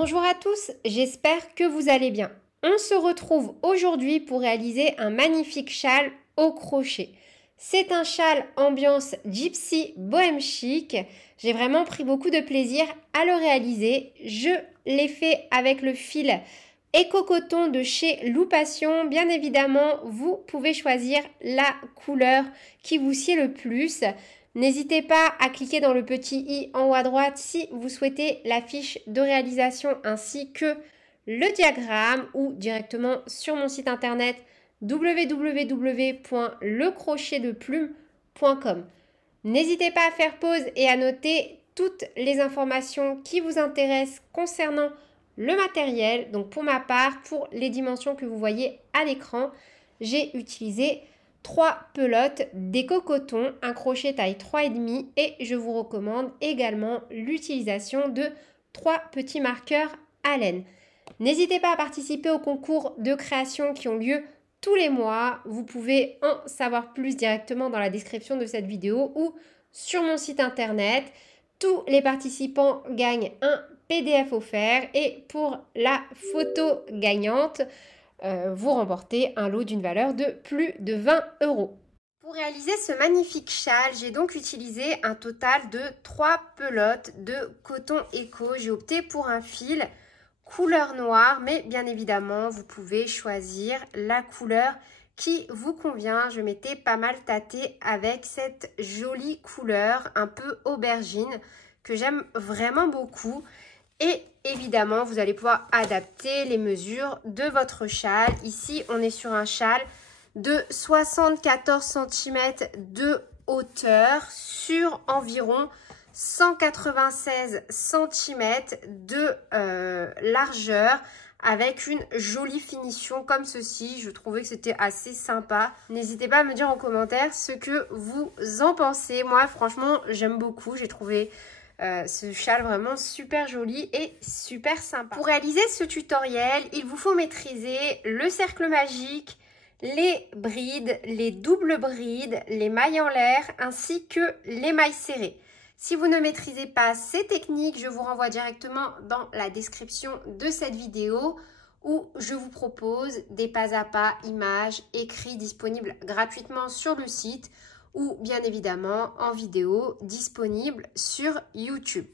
Bonjour à tous, j'espère que vous allez bien. On se retrouve aujourd'hui pour réaliser un magnifique châle au crochet. C'est un châle ambiance gypsy bohème chic. J'ai vraiment pris beaucoup de plaisir à le réaliser. Je l'ai fait avec le fil Éco-Coton de chez Loupation. Bien évidemment, vous pouvez choisir la couleur qui vous sied le plus. N'hésitez pas à cliquer dans le petit i en haut à droite si vous souhaitez la fiche de réalisation ainsi que le diagramme ou directement sur mon site internet www.lecrochetdeplume.com. N'hésitez pas à faire pause et à noter toutes les informations qui vous intéressent concernant le matériel. Donc pour ma part, pour les dimensions que vous voyez à l'écran, j'ai utilisé 3 pelotes d'Éco-Coton, un crochet taille 3,5 et je vous recommande également l'utilisation de 3 petits marqueurs à laine. N'hésitez pas à participer aux concours de création qui ont lieu tous les mois. Vous pouvez en savoir plus directement dans la description de cette vidéo ou sur mon site internet. Tous les participants gagnent un PDF offert et pour la photo gagnante, vous remportez un lot d'une valeur de plus de 20 €. Pour réaliser ce magnifique châle, j'ai donc utilisé un total de 3 pelotes de coton éco. J'ai opté pour un fil couleur noire, mais bien évidemment, vous pouvez choisir la couleur qui vous convient. Je m'étais pas mal tâtée avec cette jolie couleur un peu aubergine que j'aime vraiment beaucoup. Et évidemment, vous allez pouvoir adapter les mesures de votre châle. Ici, on est sur un châle de 74 cm de hauteur sur environ 196 cm de largeur avec une jolie finition comme ceci. Je trouvais que c'était assez sympa. N'hésitez pas à me dire en commentaire ce que vous en pensez. Moi, franchement, j'aime beaucoup. J'ai trouvé ce châle vraiment super joli et super sympa. Pour réaliser ce tutoriel, il vous faut maîtriser le cercle magique, les brides, les doubles brides, les mailles en l'air ainsi que les mailles serrées. Si vous ne maîtrisez pas ces techniques, je vous renvoie directement dans la description de cette vidéo où je vous propose des pas à pas images écrits disponibles gratuitement sur le site ou bien évidemment en vidéo disponible sur YouTube.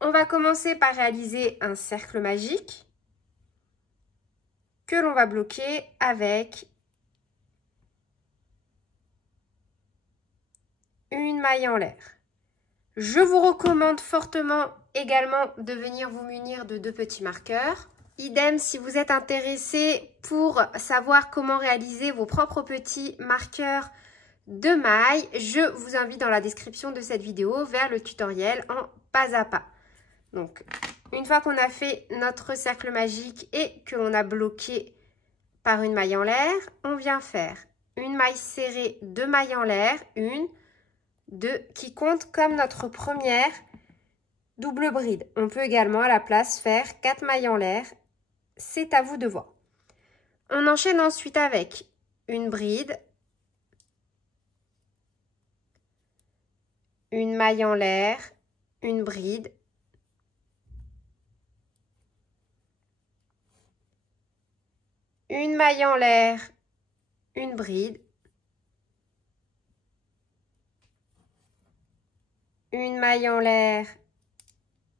On va commencer par réaliser un cercle magique que l'on va bloquer avec une maille en l'air. Je vous recommande fortement également de venir vous munir de 2 petits marqueurs. Idem si vous êtes intéressé pour savoir comment réaliser vos propres petits marqueurs de mailles, je vous invite dans la description de cette vidéo vers le tutoriel en pas à pas. Donc, une fois qu'on a fait notre cercle magique et que l'on a bloqué par une maille en l'air, on vient faire une maille serrée, 2 mailles en l'air, 1, 2, qui compte comme notre première double bride. On peut également à la place faire 4 mailles en l'air, c'est à vous de voir. On enchaîne ensuite avec une bride, une maille en l'air, une bride, une maille en l'air, une bride, une maille en l'air,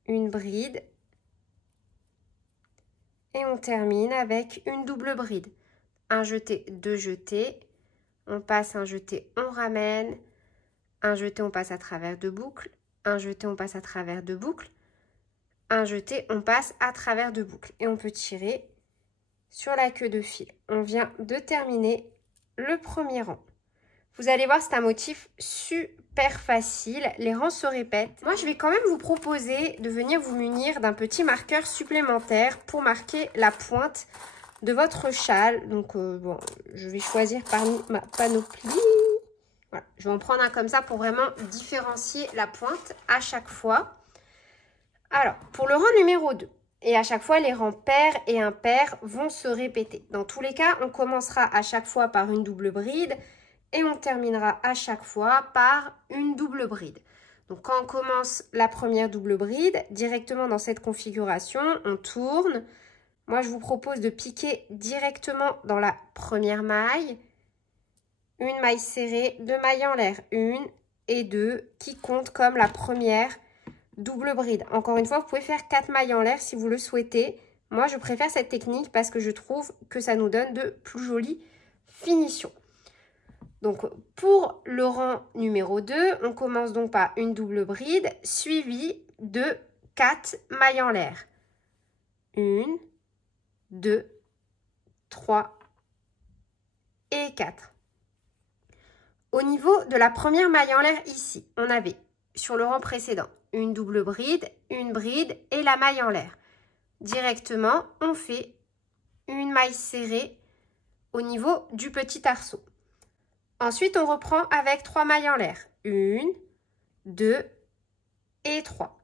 une bride et on termine avec une double bride. Un jeté, 2 jetés, on passe un jeté, on ramène, un jeté, on passe à travers 2 boucles, un jeté, on passe à travers 2 boucles, un jeté, on passe à travers 2 boucles. Et on peut tirer sur la queue de fil. On vient de terminer le premier rang. Vous allez voir, c'est un motif super facile. Les rangs se répètent. Moi, je vais quand même vous proposer de venir vous munir d'un petit marqueur supplémentaire pour marquer la pointe de votre châle. Donc, bon, je vais choisir parmi ma panoplie. Voilà, je vais en prendre un comme ça pour vraiment différencier la pointe à chaque fois. Alors, pour le rang numéro 2, et à chaque fois, les rangs pairs et impairs vont se répéter. Dans tous les cas, on commencera à chaque fois par une double bride et on terminera à chaque fois par une double bride. Donc quand on commence la première double bride, directement dans cette configuration, on tourne. Moi, je vous propose de piquer directement dans la première maille. Une maille serrée, 2 mailles en l'air, 1 et 2, qui comptent comme la première double bride. Encore une fois, vous pouvez faire 4 mailles en l'air si vous le souhaitez. Moi, je préfère cette technique parce que je trouve que ça nous donne de plus jolies finitions. Donc, pour le rang numéro 2, on commence donc par une double bride suivie de 4 mailles en l'air. 1, 2, 3 et 4. Au niveau de la première maille en l'air ici, on avait sur le rang précédent une double bride, une bride et la maille en l'air. Directement, on fait une maille serrée au niveau du petit arceau. Ensuite, on reprend avec 3 mailles en l'air. 1, 2 et 3.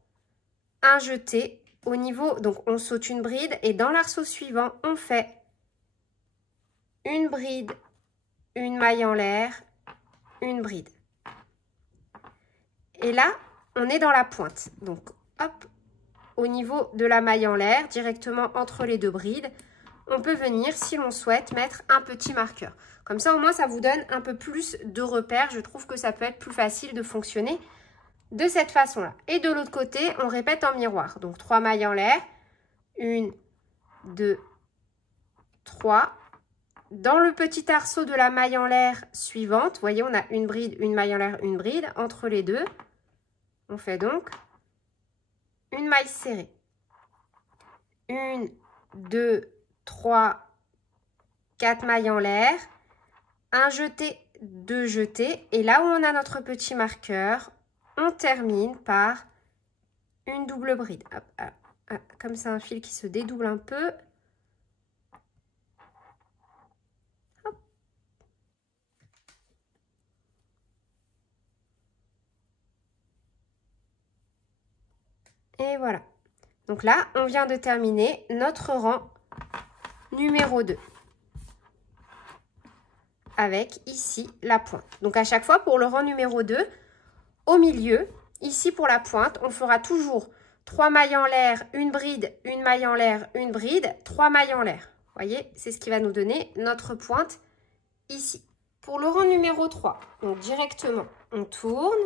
Un jeté au niveau, donc on saute une bride et dans l'arceau suivant, on fait une bride, une maille en l'air, une bride. Et là, on est dans la pointe. Donc, hop, au niveau de la maille en l'air, directement entre les deux brides, on peut venir, si l'on souhaite, mettre un petit marqueur. Comme ça, au moins, ça vous donne un peu plus de repères. Je trouve que ça peut être plus facile de fonctionner de cette façon-là. Et de l'autre côté, on répète en miroir. Donc, 3 mailles en l'air. 1, 2, 3. Dans le petit arceau de la maille en l'air suivante, vous voyez, on a une bride, une maille en l'air, une bride. Entre les deux, on fait donc une maille serrée. 1, 2, 3, 4 mailles en l'air, un jeté, 2 jetés. Et là où on a notre petit marqueur, on termine par une double bride. Hop, hop, hop, comme c'est un fil qui se dédouble un peu. Hop. Et voilà. Donc là, on vient de terminer notre rang numéro 2. Avec ici la pointe. Donc à chaque fois pour le rang numéro 2, au milieu, ici pour la pointe, on fera toujours 3 mailles en l'air, une bride, une maille en l'air, une bride, 3 mailles en l'air. Vous voyez, c'est ce qui va nous donner notre pointe ici. Pour le rang numéro 3, donc directement, on tourne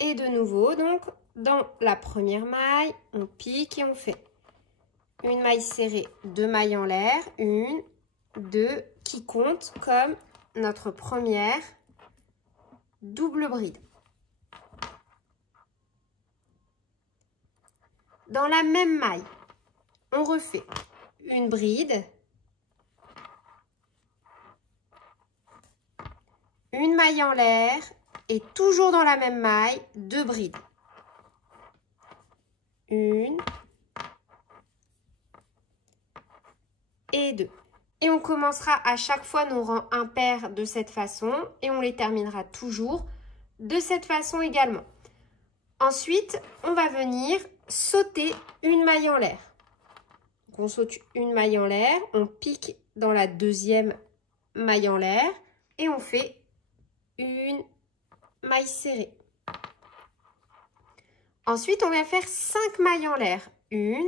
et de nouveau, donc dans la première maille, on pique et on fait une maille serrée, 2 mailles en l'air, 1, 2, qui compte comme notre première double bride. Dans la même maille, on refait une bride, une maille en l'air et toujours dans la même maille, 2 brides. 1 et 2. Et on commencera à chaque fois nos rangs impairs de cette façon et on les terminera toujours de cette façon également. Ensuite, on va venir sauter une maille en l'air. On saute une maille en l'air, on pique dans la deuxième maille en l'air et on fait une maille serrée. Ensuite, on va faire 5 mailles en l'air. 1,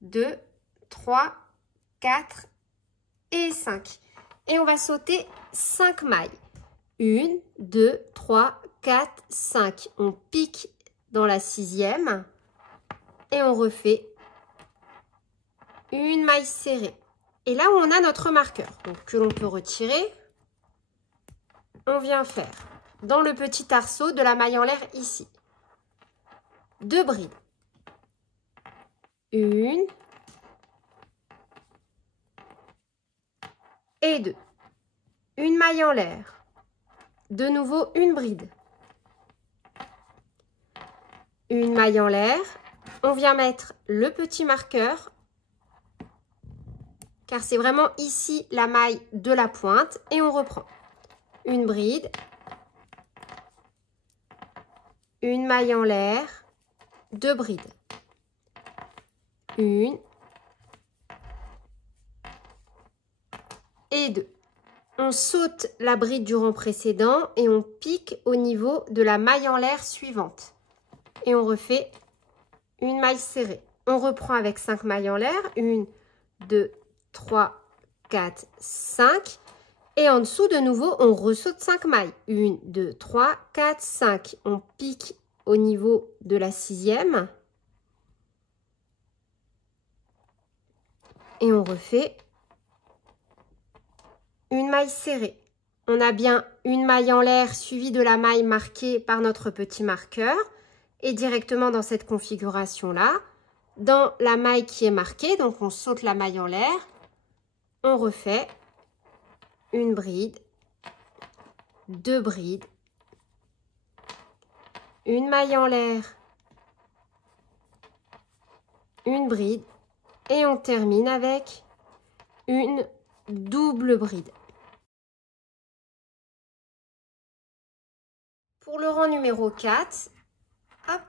2, 3, 4 et 5. Et on va sauter 5 mailles. 1, 2, 3, 4, 5. On pique dans la 6e et on refait une maille serrée. Et là où on a notre marqueur, donc que l'on peut retirer, on vient faire dans le petit arceau de la maille en l'air ici. 2 brides. 1 et 2. Une maille en l'air. De nouveau une bride. Une maille en l'air. On vient mettre le petit marqueur car c'est vraiment ici la maille de la pointe et on reprend. Une bride. Une maille en l'air. 2 brides. 1 et 2. On saute la bride du rang précédent et on pique au niveau de la maille en l'air suivante. Et on refait une maille serrée. On reprend avec 5 mailles en l'air. 1, 2, 3, 4, 5. Et en dessous, de nouveau, on ressaute 5 mailles. 1, 2, 3, 4, 5. On pique au niveau de la 6e. Et on refait une maille serrée. On a bien une maille en l'air suivie de la maille marquée par notre petit marqueur. Et directement dans cette configuration-là, dans la maille qui est marquée, donc on saute la maille en l'air, on refait une bride, 2 brides, une maille en l'air, une bride et on termine avec une double bride. Pour le rang numéro 4, hop,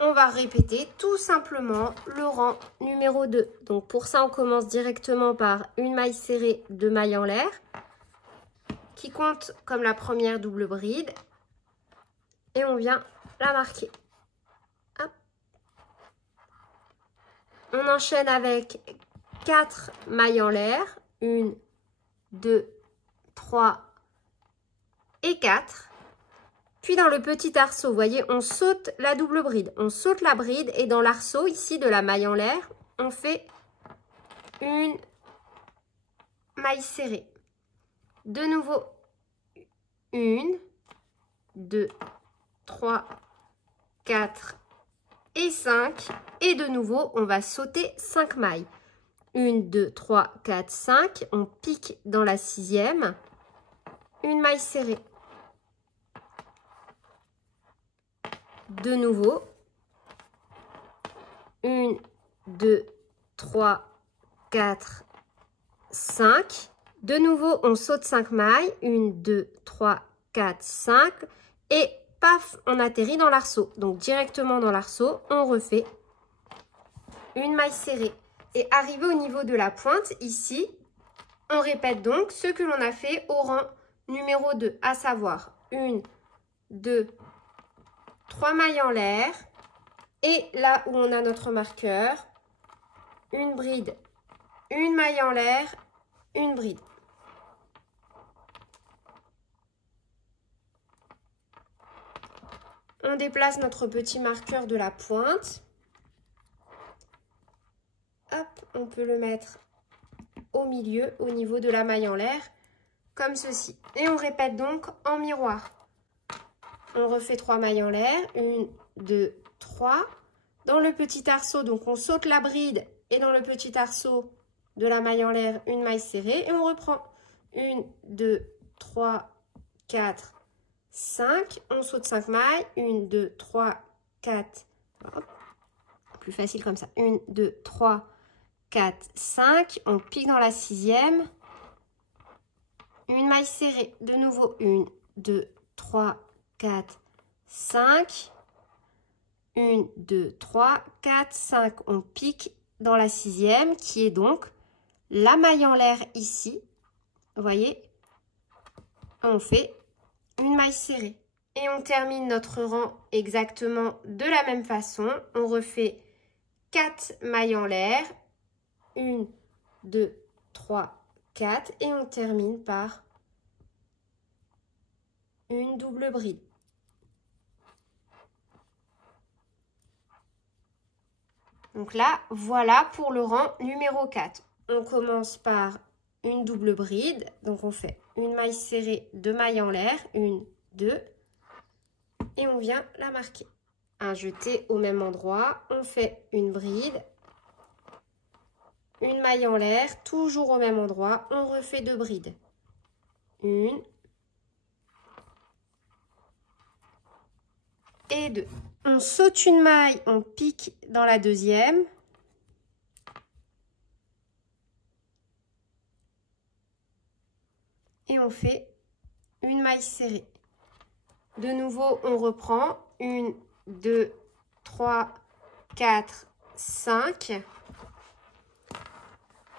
on va répéter tout simplement le rang numéro 2. Donc pour ça, on commence directement par une maille serrée, 2 mailles en l'air, qui compte comme la première double bride. Et on vient la marquer. Hop. On enchaîne avec 4 mailles en l'air. 1, 2, 3 et 4. Puis dans le petit arceau, vous voyez, on saute la double bride. On saute la bride et dans l'arceau, ici, de la maille en l'air, on fait une maille serrée. De nouveau, 1, 2, 3, 4 et 5. Et de nouveau, on va sauter 5 mailles. 1, 2, 3, 4, 5. On pique dans la 6e. Une maille serrée. De nouveau, 1, 2, 3, 4, 5. De nouveau, on saute 5 mailles. 1, 2, 3, 4, 5. Et paf, on atterrit dans l'arceau. Donc, directement dans l'arceau, on refait une maille serrée. Et arrivé au niveau de la pointe, ici, on répète donc ce que l'on a fait au rang numéro 2, à savoir 1, 2, 3 mailles en l'air. Et là où on a notre marqueur, une bride, une maille en l'air, une bride. On déplace notre petit marqueur de la pointe. Hop, on peut le mettre au milieu, au niveau de la maille en l'air, comme ceci. Et on répète donc en miroir. On refait 3 mailles en l'air, 1, 2, 3. Dans le petit arceau, donc on saute la bride et dans le petit arceau de la maille en l'air, une maille serrée et on reprend 1, 2, 3, 4, 5. On saute 5 mailles, 1, 2, 3, 4. Hop. Plus facile comme ça. 1, 2, 3, 4, 5. On pique dans la 6e. Une maille serrée. De nouveau, 1, 2, 3, 4, 5. 1, 2, 3, 4, 5. On pique dans la 6e qui est donc la maille en l'air ici. Vous voyez, on fait une maille serrée. Et on termine notre rang exactement de la même façon. On refait 4 mailles en l'air. 1, 2, 3, 4. Et on termine par une double bride. Donc là, voilà pour le rang numéro 4. On commence par une double bride. Donc on fait une maille serrée, 2 mailles en l'air. 1, 2. Et on vient la marquer. Un jeté au même endroit. On fait une bride. Une maille en l'air, toujours au même endroit. On refait 2 brides. 1 et 2. On saute une maille, on pique dans la 2e. Et on fait une maille serrée. De nouveau, on reprend. 1, 2, 3, 4, 5.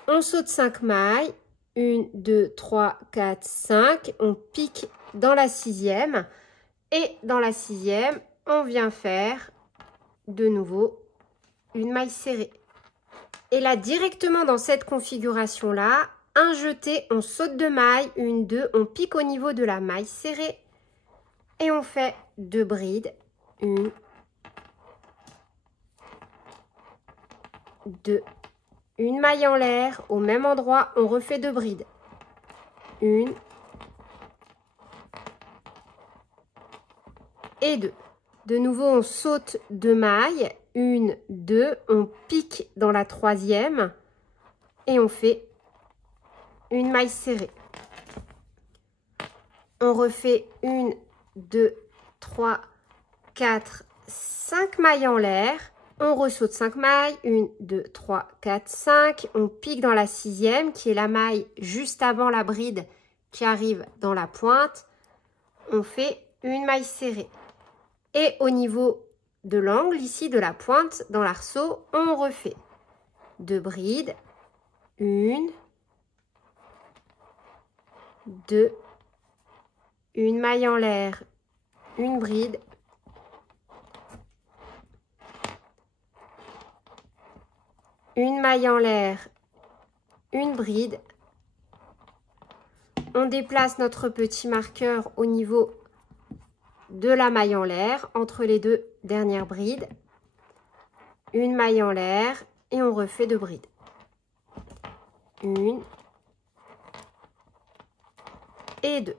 On saute 5 mailles. 1, 2, 3, 4, 5. On pique dans la 6e. Et dans la 6e, on vient faire de nouveau une maille serrée. Et là, directement dans cette configuration-là, un jeté, on saute de maille, 1, 2, on pique au niveau de la maille serrée et on fait 2 brides, 1, 2, une maille en l'air, au même endroit, on refait 2 brides, 1 et 2. De nouveau, on saute 2 mailles, 1, 2, on pique dans la 3e et on fait une maille serrée. On refait 1, 2, 3, 4, 5 mailles en l'air. On ressaute 5 mailles, 1, 2, 3, 4, 5. On pique dans la 6e qui est la maille juste avant la bride qui arrive dans la pointe. On fait une maille serrée. Et au niveau de l'angle, ici de la pointe, dans l'arceau, on refait 2 brides, 1, 2, une maille en l'air, une bride, une maille en l'air, une bride. On déplace notre petit marqueur au niveau de la maille en l'air, entre les 2 dernières brides, une maille en l'air et on refait 2 brides. 1 et 2.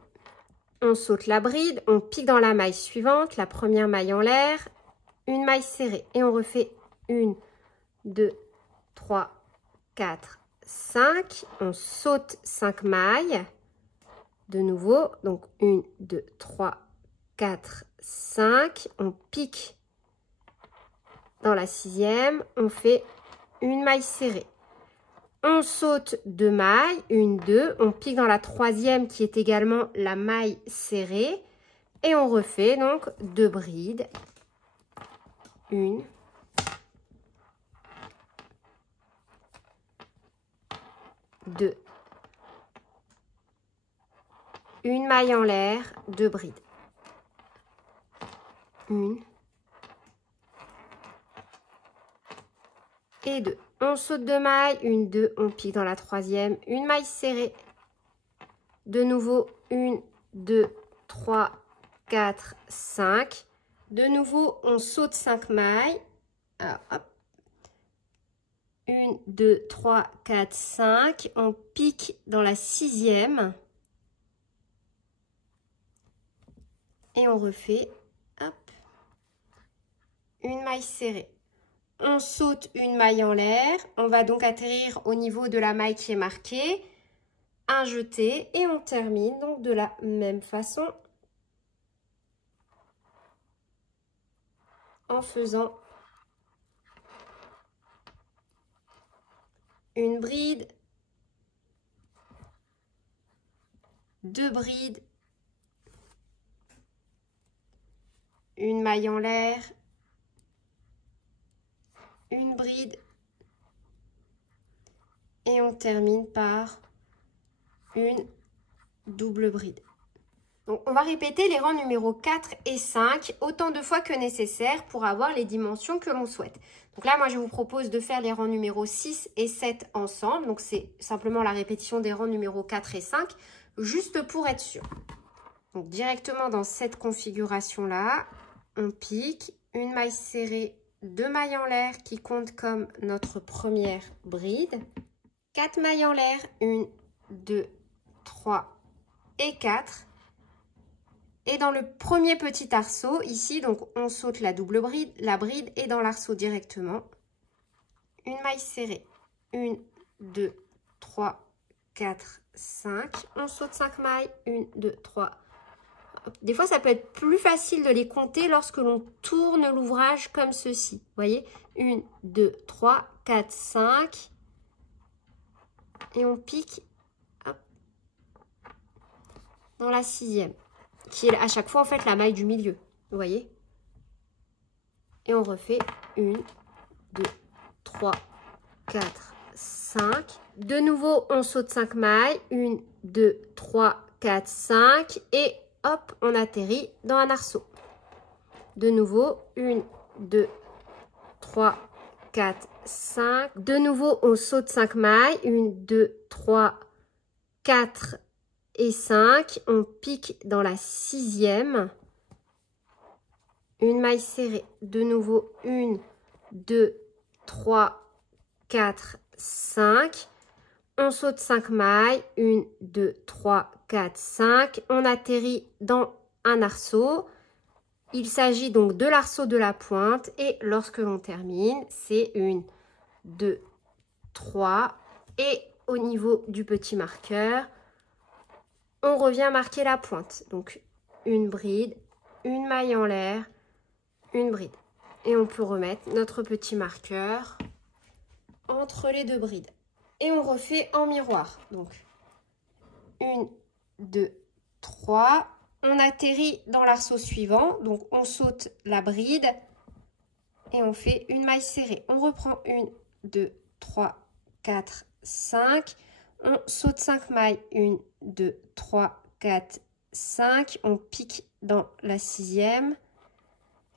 On saute la bride, on pique dans la maille suivante, la première maille en l'air, une maille serrée et on refait 1, 2, 3, 4, 5. On saute 5 mailles de nouveau, donc 1, 2, 3, 4, 5. On pique dans la 6e, on fait une maille serrée. On saute 2 mailles, 1, 2, on pique dans la 3e qui est également la maille serrée et on refait donc 2 brides, 1, 2, une maille en l'air, 2 brides, 1 et 2. On saute 2 mailles, 1, 2, on pique dans la 3e, une maille serrée. De nouveau, 1, 2, 3, 4, 5. De nouveau, on saute 5 mailles. Alors, hop. 1, 2, 3, 4, 5. On pique dans la 6e. Et on refait, hop, une maille serrée. On saute une maille en l'air, on va donc atterrir au niveau de la maille qui est marquée, un jeté et on termine donc de la même façon en faisant une bride, 2 brides, une maille en l'air, une bride et on termine par une double bride. Donc, on va répéter les rangs numéro 4 et 5 autant de fois que nécessaire pour avoir les dimensions que l'on souhaite. Donc là, moi, je vous propose de faire les rangs numéro 6 et 7 ensemble. Donc, c'est simplement la répétition des rangs numéro 4 et 5, juste pour être sûr. Donc, directement dans cette configuration-là, on pique une maille serrée, 2 mailles en l'air qui comptent comme notre première bride, 4 mailles en l'air, 1, 2, 3 et 4. Et dans le premier petit arceau, ici, donc on saute la double bride, la bride et dans l'arceau directement, une maille serrée, 1, 2, 3, 4, 5. On saute 5 mailles, 1, 2, 3. Des fois, ça peut être plus facile de les compter lorsque l'on tourne l'ouvrage comme ceci. Vous voyez, 1, 2, 3, 4, 5. Et on pique hop, dans la 6e, qui est à chaque fois en fait la maille du milieu. Vous voyez? Et on refait 1, 2, 3, 4, 5. 5. De nouveau, on saute 5 mailles. 1, 2, 3, 4, 5. Et hop, on atterrit dans un arceau. De nouveau, 1, 2, 3, 4, 5. De nouveau, on saute 5 mailles. 1, 2, 3, 4 et 5. On pique dans la 6e. Une maille serrée. De nouveau, 1, 2, 3, 4, 5. On saute 5 mailles. 1, 2, 3, 4, 5. On atterrit dans un arceau. Il s'agit donc de l'arceau de la pointe. Et lorsque l'on termine, c'est 1, 2, 3. Et au niveau du petit marqueur, on revient marquer la pointe. Donc, une bride, une maille en l'air, une bride. Et on peut remettre notre petit marqueur entre les deux brides. Et on refait en miroir. Donc, 1, 2, 3. On atterrit dans l'arceau suivant. Donc, on saute la bride et on fait une maille serrée. On reprend 1, 2, 3, 4, 5. On saute 5 mailles. 1, 2, 3, 4, 5. On pique dans la 6e.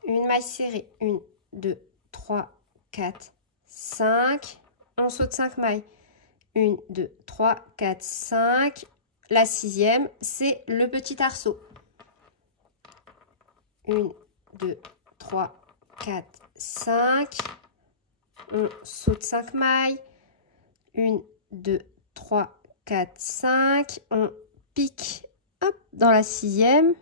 Une maille serrée. 1, 2, 3, 4, 5. On saute 5 mailles. 1, 2, 3, 4, 5. La 6e, c'est le petit arceau. 1, 2, 3, 4, 5. On saute 5 mailles. 1, 2, 3, 4, 5. On pique hop, dans la 6e.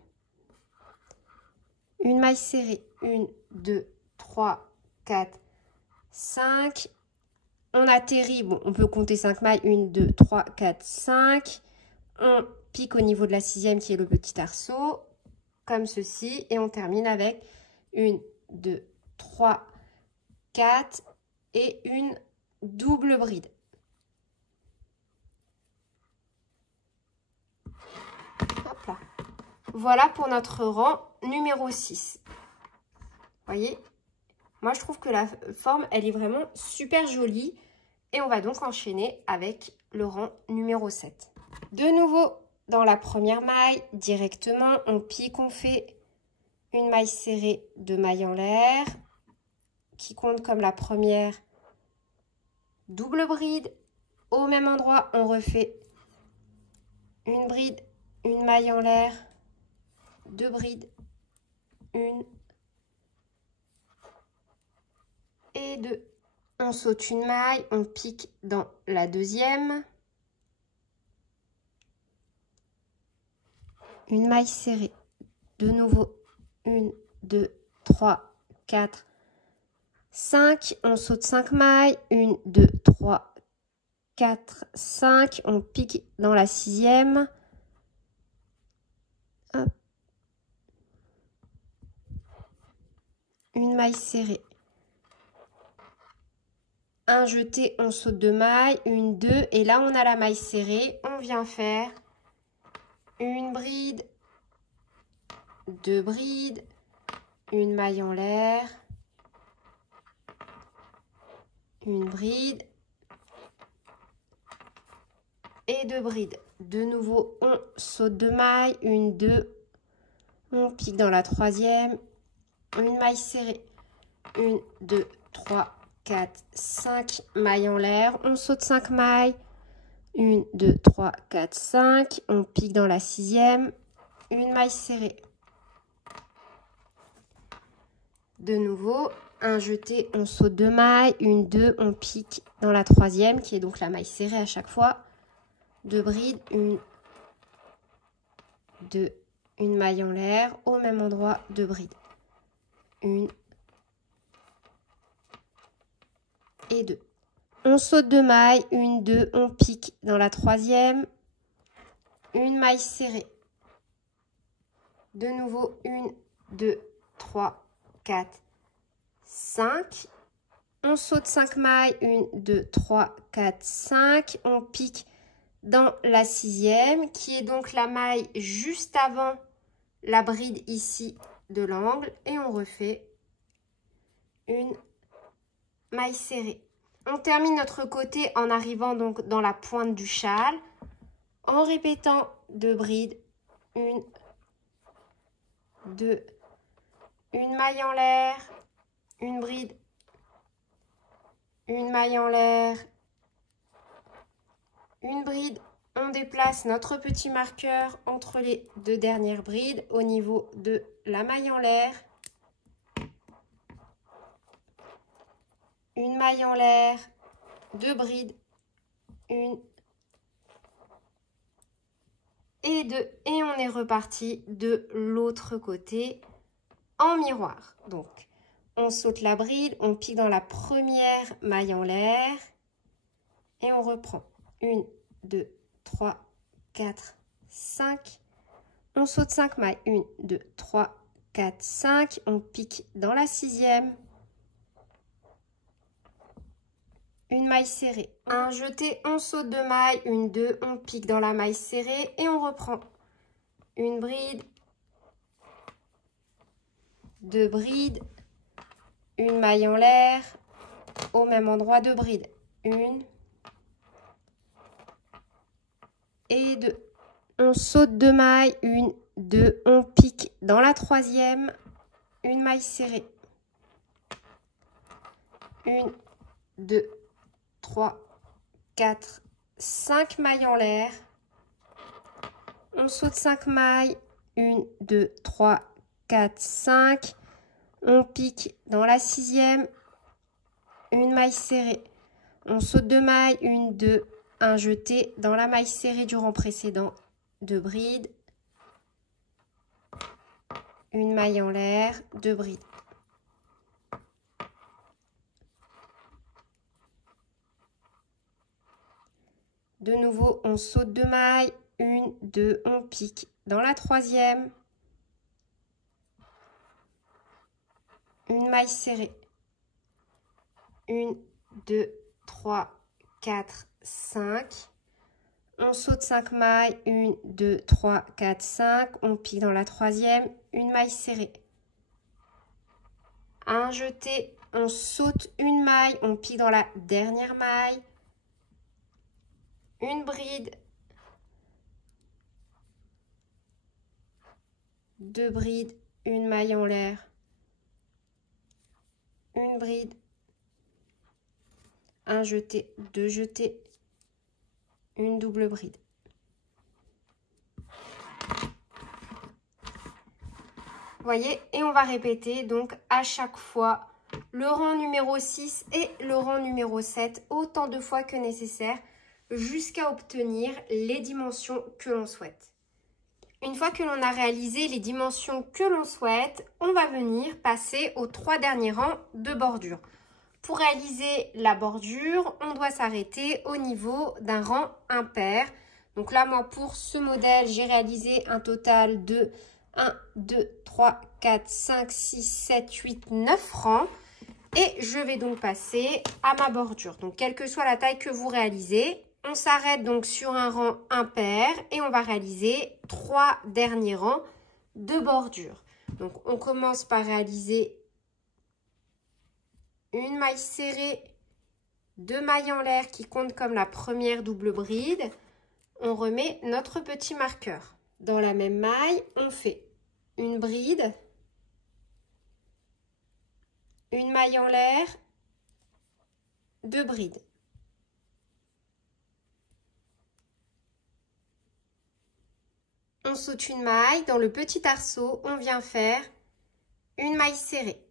Une maille serrée. 1, 2, 3, 4, 5. On atterrit, bon, on peut compter 5 mailles. 1, 2, 3, 4, 5. On pique au niveau de la 6e qui est le petit arceau, comme ceci. Et on termine avec 1, 2, 3, 4 et une double bride. Hop là. Voilà pour notre rang numéro 6. Vous voyez, moi je trouve que la forme, elle est vraiment super jolie. Et on va donc enchaîner avec le rang numéro 7. De nouveau, dans la première maille, directement, on pique, on fait une maille serrée, 2 mailles en l'air, qui compte comme la première double bride. Au même endroit, on refait une bride, une maille en l'air, 2 brides, 1 et 2. On saute une maille, on pique dans la 2e. Une maille serrée. De nouveau, 1, 2, 3, 4, 5. On saute 5 mailles. 1, 2, 3, 4, 5. On pique dans la 6e. Hop. Une maille serrée. Un jeté, on saute 2 mailles, 1, 2, et là on a la maille serrée, on vient faire une bride, 2 brides, une maille en l'air, une bride et 2 brides. De nouveau, on saute 2 mailles, 1, 2, on pique dans la 3e, une maille serrée, 1, 2, 3, 4, 5 mailles en l'air, on saute 5 mailles, 1, 2, 3, 4, 5, on pique dans la 6e, une maille serrée. De nouveau, un jeté, on saute 2 mailles, 1, 2, on pique dans la 3e, qui est donc la maille serrée à chaque fois, 2 brides, 1, 2, une maille en l'air, au même endroit, 2 brides, 1, et 2. On saute 2 mailles, 1, 2, on pique dans la 3e, une maille serrée. De nouveau, 1, 2, 3, 4, 5. On saute 5 mailles, 1, 2, 3, 4, 5. On pique dans la 6e, qui est donc la maille juste avant la bride ici de l'angle. Et on refait une maille serrée. On termine notre côté en arrivant donc dans la pointe du châle, en répétant 2 brides, 1, 2, une maille en l'air, une bride, une maille en l'air, une bride. On déplace notre petit marqueur entre les 2 dernières brides au niveau de la maille en l'air. Une maille en l'air, 2 brides, 1 et 2. Et on est reparti de l'autre côté en miroir. Donc, on saute la bride, on pique dans la première maille en l'air et on reprend. 1, 2, 3, 4, 5. On saute 5 mailles. 1, 2, 3, 4, 5. On pique dans la 6e. Une maille serrée. Un jeté, on saute 2 mailles. 1, 2, on pique dans la maille serrée et on reprend. Une bride. 2 brides. Une maille en l'air. Au même endroit, 2 brides. 1 et 2. On saute 2 mailles, 1, 2, on pique dans la 3e, une maille serrée. 1, 2, 3, 4, 5 mailles en l'air. On saute 5 mailles, 1, 2, 3, 4, 5. On pique dans la 6e, une maille serrée. On saute 2 mailles, 1, 2, un jeté dans la maille serrée du rang précédent, 2 brides, une maille en l'air, 2 brides. De nouveau, on saute 2 mailles, 1, 2, on pique dans la 3e, une maille serrée, 1, 2, 3, 4, 5. On saute 5 mailles, 1, 2, 3, 4, 5. On pique dans la 3e, une maille serrée. Un jeté, on saute une maille, on pique dans la dernière maille. Une bride. 2 brides, une maille en l'air. Une bride. Un jeté, 2 jetés. Une double bride. Vous voyez, et on va répéter donc à chaque fois le rang numéro 6 et le rang numéro 7 autant de fois que nécessaire jusqu'à obtenir les dimensions que l'on souhaite. Une fois que l'on a réalisé les dimensions que l'on souhaite, on va venir passer aux 3 derniers rangs de bordure. Pour réaliser la bordure, on doit s'arrêter au niveau d'un rang impair. Donc là, moi, pour ce modèle, j'ai réalisé un total de 1, 2, 3, 4, 5, 6, 7, 8, 9 rangs. Et je vais donc passer à ma bordure. Donc, quelle que soit la taille que vous réalisez, on s'arrête donc sur un rang impair et on va réaliser 3 derniers rangs de bordure. Donc, on commence par réaliser une maille serrée, 2 mailles en l'air qui comptent comme la première double bride. On remet notre petit marqueur. Dans la même maille, on fait une bride, une maille en l'air, 2 brides. On saute une maille, dans le petit arceau, on vient faire une maille serrée.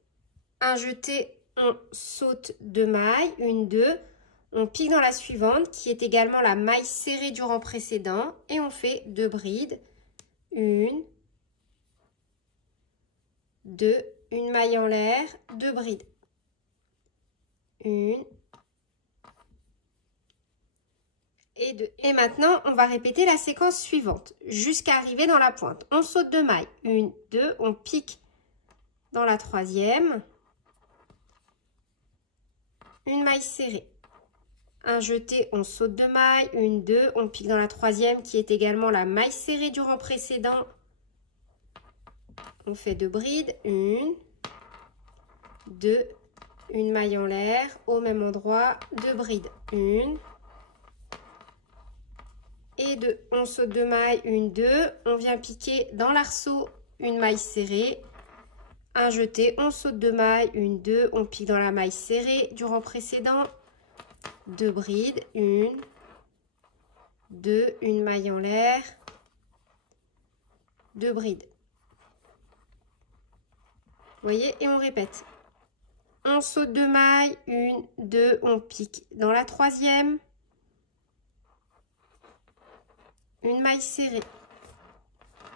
Un jeté, on saute 2 mailles, 1, 2, on pique dans la suivante qui est également la maille serrée du rang précédent et on fait 2 brides, 1, 2, une maille en l'air, 2 brides, 1 et 2. Et maintenant, on va répéter la séquence suivante jusqu'à arriver dans la pointe. On saute 2 mailles, 1, 2, on pique dans la 3e, une maille serrée. Un jeté, on saute 2 mailles, 1, 2, on pique dans la 3e qui est également la maille serrée du rang précédent. On fait 2 brides, 1, 2, une maille en l'air, au même endroit, 2 brides, 1 et 2. On saute 2 mailles, 1, 2, on vient piquer dans l'arceau une maille serrée, un jeté, on saute 2 mailles, 1, 2, on pique dans la maille serrée du rang précédent, 2 brides, 1, 2, une maille en l'air, 2 brides. Vous voyez, et on répète. On saute 2 mailles, 1, 2, on pique dans la troisième, une maille serrée,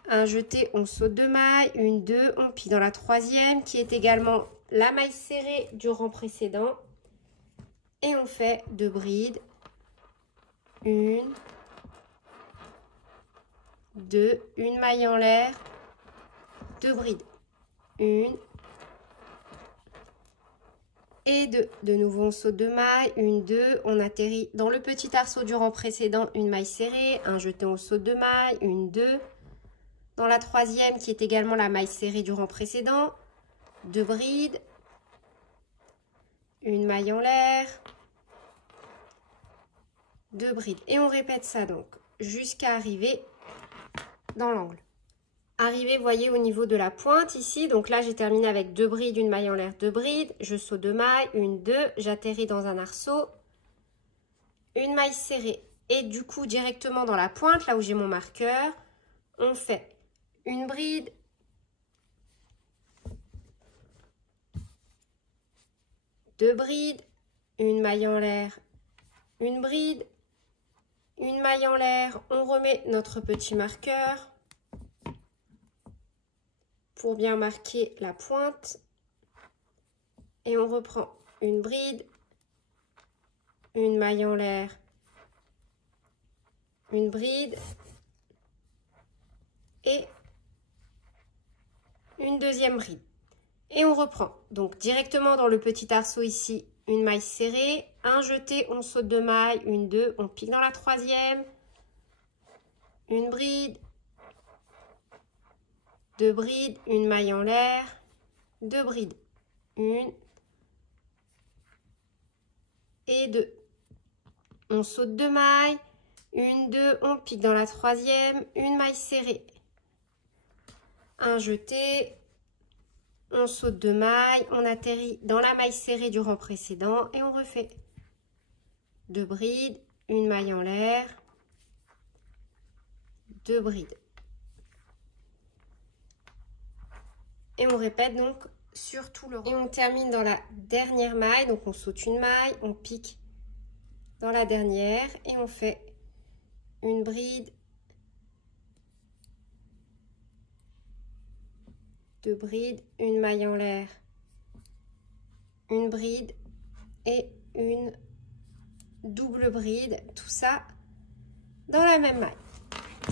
un jeté, on saute 2 mailles, 1, 2, on pique dans la troisième qui est également la maille serrée du rang précédent et on fait 2 brides, 1, 2, une maille en l'air, 2 brides, 1 et 2. De nouveau, on saute 2 mailles, 1, 2, on atterrit dans le petit arceau du rang précédent, une maille serrée, un jeté, on saute 2 mailles, 1, 2. Dans la troisième, qui est également la maille serrée du rang précédent, 2 brides, une maille en l'air, 2 brides. Et on répète ça donc jusqu'à arriver dans l'angle. Arrivé, vous voyez, au niveau de la pointe ici. Donc là, j'ai terminé avec 2 brides, une maille en l'air, 2 brides. Je saute 2 mailles, 1, 2. J'atterris dans un arceau, une maille serrée. Et du coup, directement dans la pointe, là où j'ai mon marqueur, on fait une bride, 2 brides, une maille en l'air, une bride, une maille en l'air. On remet notre petit marqueur pour bien marquer la pointe et on reprend une bride, une maille en l'air, une bride et une deuxième bride et on reprend donc directement dans le petit arceau ici une maille serrée, un jeté, on saute 2 mailles, 1, 2, on pique dans la troisième, une bride, 2 brides, une maille en l'air, 2 brides, 1 et 2. On saute 2 mailles, 1, 2, on pique dans la troisième, une maille serrée, un jeté, on saute 2 mailles, on atterrit dans la maille serrée du rang précédent et on refait 2 brides, une maille en l'air, 2 brides. Et on répète donc sur tout le rang. Et on termine dans la dernière maille. Donc on saute une maille, on pique dans la dernière et on fait une bride, 2 brides, une maille en l'air, une bride et une double bride. Tout ça dans la même maille.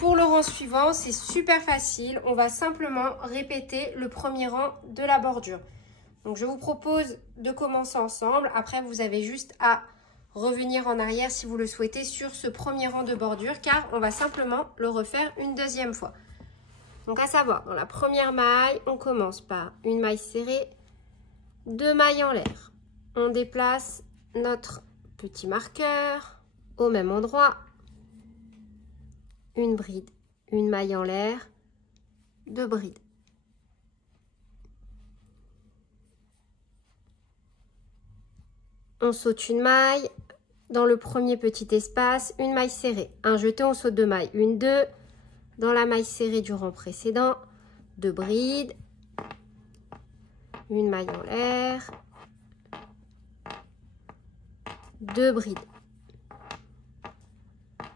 Pour le rang suivant, c'est super facile. On va simplement répéter le premier rang de la bordure. Donc, je vous propose de commencer ensemble. Après, vous avez juste à revenir en arrière si vous le souhaitez sur ce premier rang de bordure car on va simplement le refaire une deuxième fois. Donc, à savoir, dans la première maille, on commence par une maille serrée, 2 mailles en l'air. On déplace notre petit marqueur au même endroit. Une bride, une maille en l'air, 2 brides. On saute une maille dans le premier petit espace, une maille serrée. Un jeté, on saute 2 mailles, 1, 2. Dans la maille serrée du rang précédent, 2 brides, une maille en l'air, 2 brides.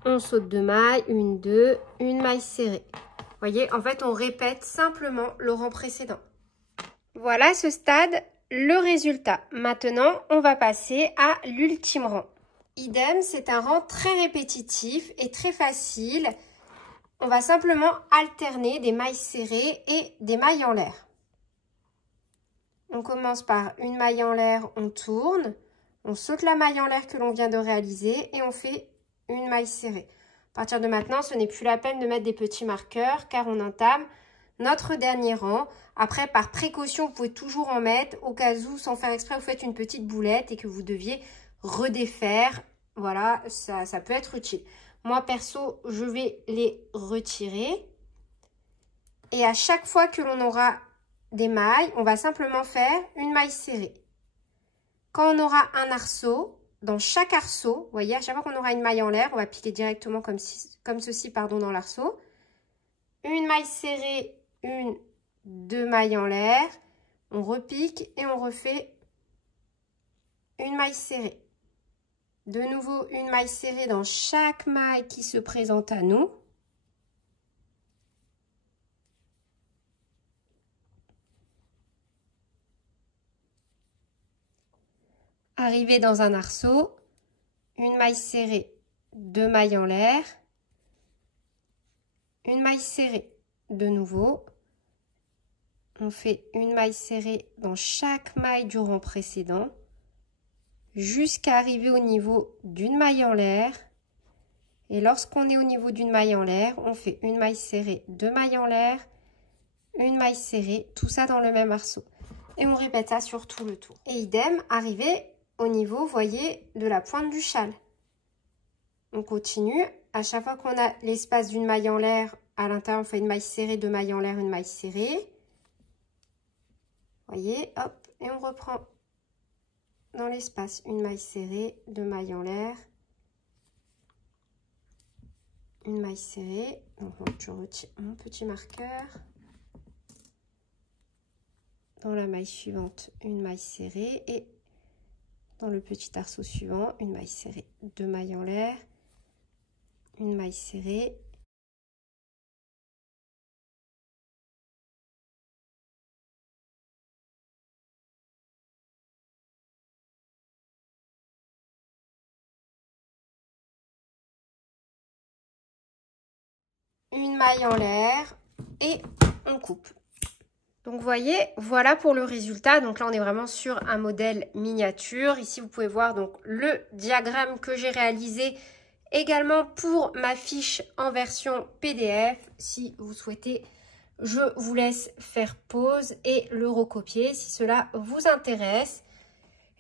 On saute 2 mailles, 1, 2, une maille serrée. Vous voyez, en fait, on répète simplement le rang précédent. Voilà à ce stade le résultat. Maintenant, on va passer à l'ultime rang. Idem, c'est un rang très répétitif et très facile. On va simplement alterner des mailles serrées et des mailles en l'air. On commence par une maille en l'air, on tourne, on saute la maille en l'air que l'on vient de réaliser et on fait une maille serrée. À partir de maintenant, ce n'est plus la peine de mettre des petits marqueurs car on entame notre dernier rang. Après, par précaution, vous pouvez toujours en mettre au cas où, sans faire exprès, vous faites une petite boulette et que vous deviez redéfaire. Voilà, ça peut être utile. Moi, perso, je vais les retirer. Et à chaque fois que l'on aura des mailles, on va simplement faire une maille serrée. Quand on aura un arceau, dans chaque arceau, vous voyez, à chaque fois qu'on aura une maille en l'air, on va piquer directement comme ceci dans l'arceau. Une maille serrée, deux mailles en l'air. On repique et on refait une maille serrée. De nouveau, une maille serrée dans chaque maille qui se présente à nous. Arriver dans un arceau, une maille serrée, deux mailles en l'air, une maille serrée. De nouveau, on fait une maille serrée dans chaque maille du rang précédent, jusqu'à arriver au niveau d'une maille en l'air. Et lorsqu'on est au niveau d'une maille en l'air, on fait une maille serrée, deux mailles en l'air, une maille serrée, tout ça dans le même arceau. Et on répète ça sur tout le tour. Et idem, arriver au niveau, vous voyez, de la pointe du châle. On continue. À chaque fois qu'on a l'espace d'une maille en l'air, à l'intérieur, on fait une maille serrée, deux mailles en l'air, une maille serrée. Vous voyez, hop, et on reprend dans l'espace une maille serrée, deux mailles en l'air, une maille serrée. Donc, je retire mon petit marqueur. Dans la maille suivante, une maille serrée et dans le petit arceau suivant, une maille serrée, deux mailles en l'air, une maille serrée. Une maille en l'air et on coupe. Donc vous voyez, voilà pour le résultat. Donc là on est vraiment sur un modèle miniature. Ici vous pouvez voir donc le diagramme que j'ai réalisé également pour ma fiche en version PDF. Si vous souhaitez, je vous laisse faire pause et le recopier si cela vous intéresse.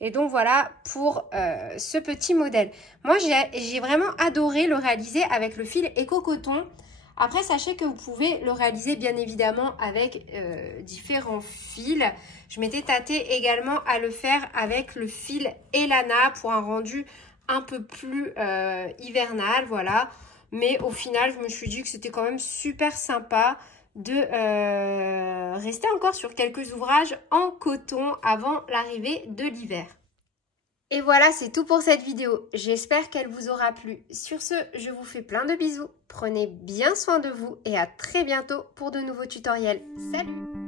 Et donc voilà pour ce petit modèle. Moi j'ai vraiment adoré le réaliser avec le fil éco-coton. Après, sachez que vous pouvez le réaliser bien évidemment avec différents fils. Je m'étais tâtée également à le faire avec le fil Elana pour un rendu un peu plus hivernal, voilà. Mais au final, je me suis dit que c'était quand même super sympa de rester encore sur quelques ouvrages en coton avant l'arrivée de l'hiver. Et voilà, c'est tout pour cette vidéo. J'espère qu'elle vous aura plu. Sur ce, je vous fais plein de bisous. Prenez bien soin de vous et à très bientôt pour de nouveaux tutoriels. Salut!